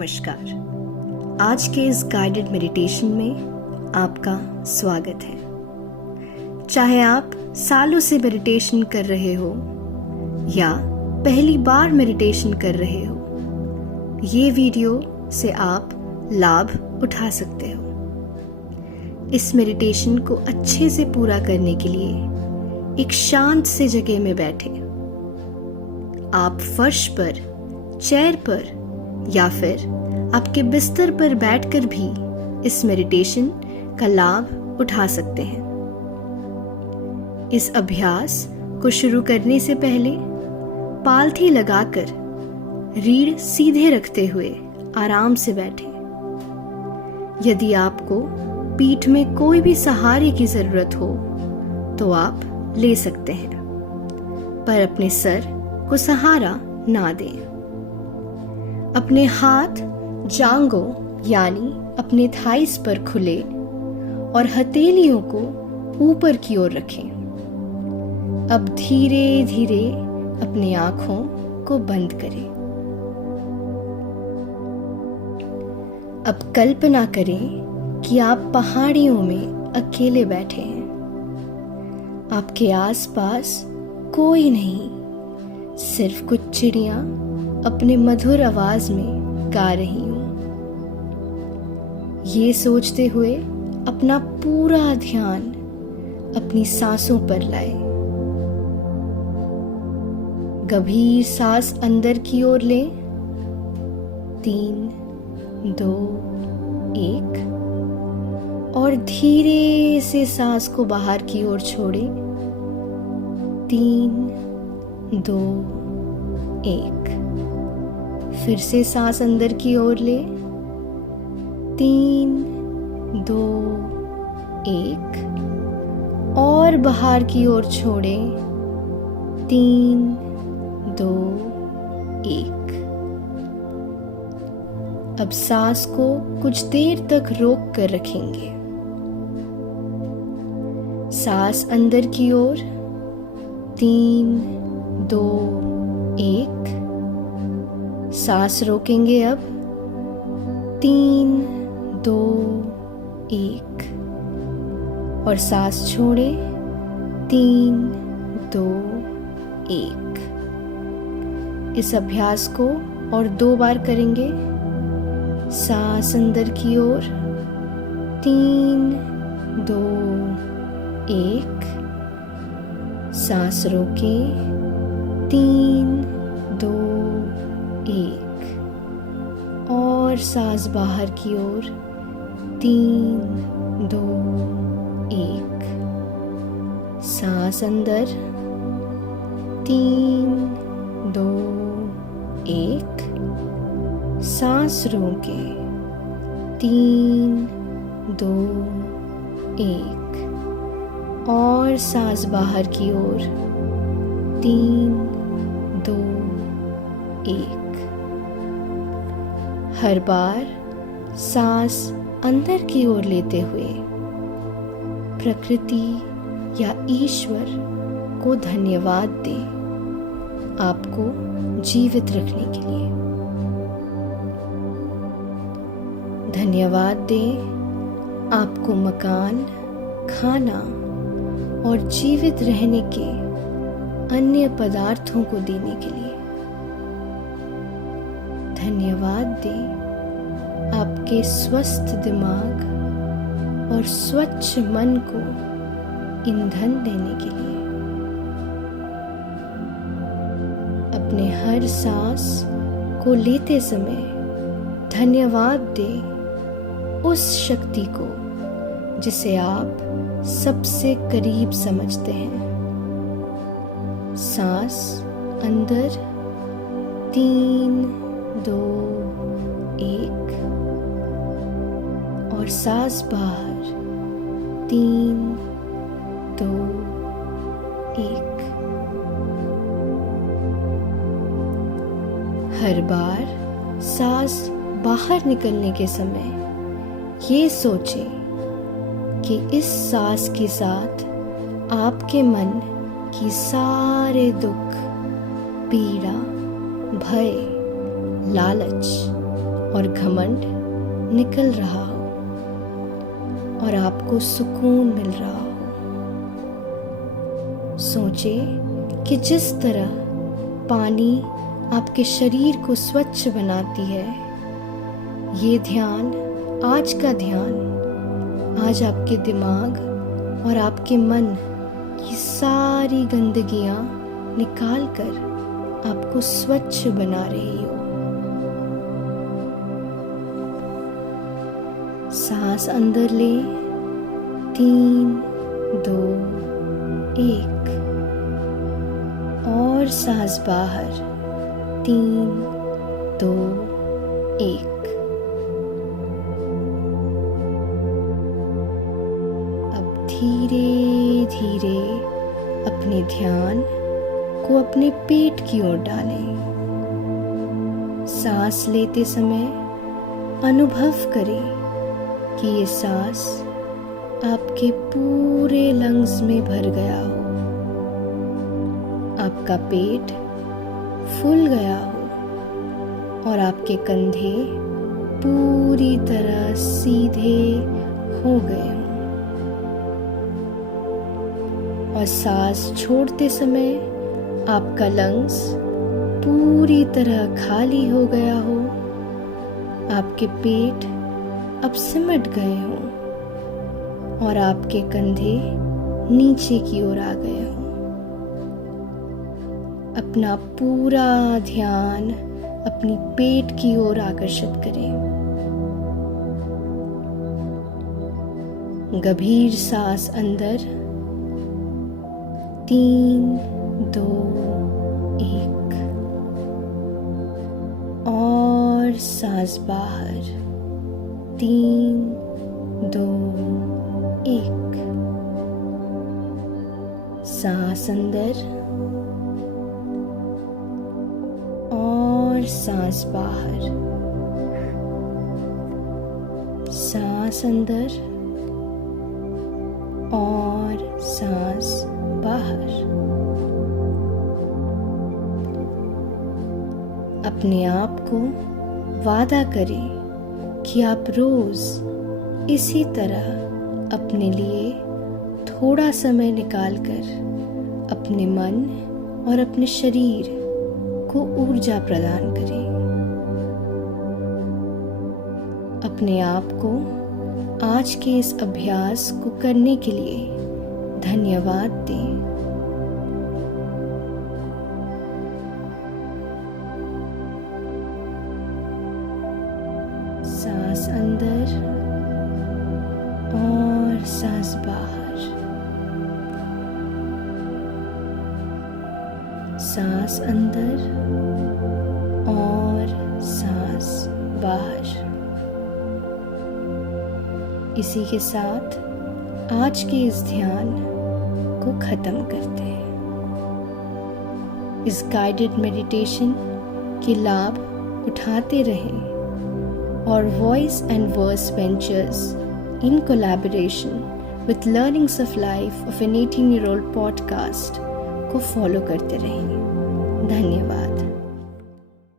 नमस्कार। आज के इस गाइडेड मेडिटेशन में आपका स्वागत है। चाहे आप सालों से मेडिटेशन कर रहे हो या पहली बार मेडिटेशन कर रहे हो, ये वीडियो से आप लाभ उठा सकते हो। इस मेडिटेशन को अच्छे से पूरा करने के लिए एक शांत से जगह में बैठे। आप फर्श पर, चेयर पर या फिर आपके बिस्तर पर बैठकर भी इस मेडिटेशन का लाभ उठा सकते हैं। इस अभ्यास को शुरू करने से पहले पालथी लगाकर रीढ़ सीधे रखते हुए आराम से बैठें। यदि आपको पीठ में कोई भी सहारे की जरूरत हो तो आप ले सकते हैं, पर अपने सर को सहारा ना दें। अपने हाथ जांघों यानी अपने थाइस पर खुले और हथेलियों को ऊपर की ओर रखें। अब धीरे धीरे अपनी आंखों को बंद करें। अब कल्पना करें कि आप पहाड़ियों में अकेले बैठे हैं। आपके आसपास कोई नहीं, सिर्फ कुछ चिड़ियां अपने मधुर आवाज में गा रही हूं। ये सोचते हुए अपना पूरा ध्यान अपनी सांसों पर लाए। गंभीर सांस अंदर की ओर लें। 3, 2, 1 और धीरे से सांस को बाहर की ओर छोड़ें। 3, 2, 1 फिर से सांस अंदर की ओर ले। 3, 2, 1 और बाहर की ओर छोड़े। 3, 2, 1 अब सांस को कुछ देर तक रोक कर रखेंगे। सांस अंदर की ओर। 3, 2, 1 सांस रोकेंगे अब। 3, 2, 1 और सांस छोड़े। 3, 2, 1 इस अभ्यास को और 2 बार करेंगे। सांस अंदर की ओर। 3, 2, 1 सांस रोकें। 3, 2, 1 और सांस बाहर की ओर। 3, 2, 1 सांस अंदर। 3, 2, 1 सांस रोके। 3, 2, 1 और सांस बाहर की ओर। 3, 2, 1 हर बार सांस अंदर की ओर लेते हुए प्रकृति या ईश्वर को धन्यवाद दें, आपको जीवित रखने के लिए। धन्यवाद दें आपको मकान, खाना और जीवित रहने के अन्य पदार्थों को देने के लिए। धन्यवाद दें आपके स्वस्थ दिमाग और स्वच्छ मन को ईंधन देने के लिए। अपने हर सांस को लेते समय धन्यवाद दें उस शक्ति को जिसे आप सबसे करीब समझते हैं। सांस अंदर। 3, 2, 1 और सांस बाहर। 3, 2, 1 हर बार सांस बाहर निकलने के समय ये सोचें कि इस सांस के साथ आपके मन की सारे दुख, पीड़ा, भय, लालच और घमंड निकल रहा हो और आपको सुकून मिल रहा हो। सोचे कि जिस तरह पानी आपके शरीर को स्वच्छ बनाती है, ये ध्यान, आज का ध्यान, आज आपके दिमाग और आपके मन की सारी गंदगियां निकाल कर आपको स्वच्छ बना रही हो। सांस अंदर ले, 3, 2, 1 और सांस बाहर, 3, 2, 1। अब धीरे धीरे अपने ध्यान को अपने पेट की ओर डालें। सांस लेते समय अनुभव करें कि ये सांस आपके पूरे लंग्स में भर गया हो, आपका पेट फूल गया हो और आपके कंधे पूरी तरह सीधे हो गए हों। और सांस छोड़ते समय आपका लंग्स पूरी तरह खाली हो गया हो, आपके पेट अब सिमट गए हों और आपके कंधे नीचे की ओर आ गए हों। अपना पूरा ध्यान अपनी पेट की ओर आकर्षित करें। गंभीर सांस अंदर, 3, 2, 1 और सांस बाहर, 3, 2, 1। सांस अंदर और सांस बाहर, सांस अंदर और सांस बाहर। अपने आप को वादा करें कि आप रोज इसी तरह अपने लिए थोड़ा समय निकालकर अपने मन और अपने शरीर को ऊर्जा प्रदान करें। अपने आप को आज के इस अभ्यास को करने के लिए धन्यवाद दें। सांस अंदर और सांस बाहर, सांस अंदर और सांस बाहर। इसी के साथ आज के इस ध्यान को खत्म करते हैं। इस गाइडेड मेडिटेशन के लाभ उठाते रहें और voice and verse ventures in collaboration with learnings of life of an 18-year-old podcast को फॉलो करते रहें। धन्यवाद।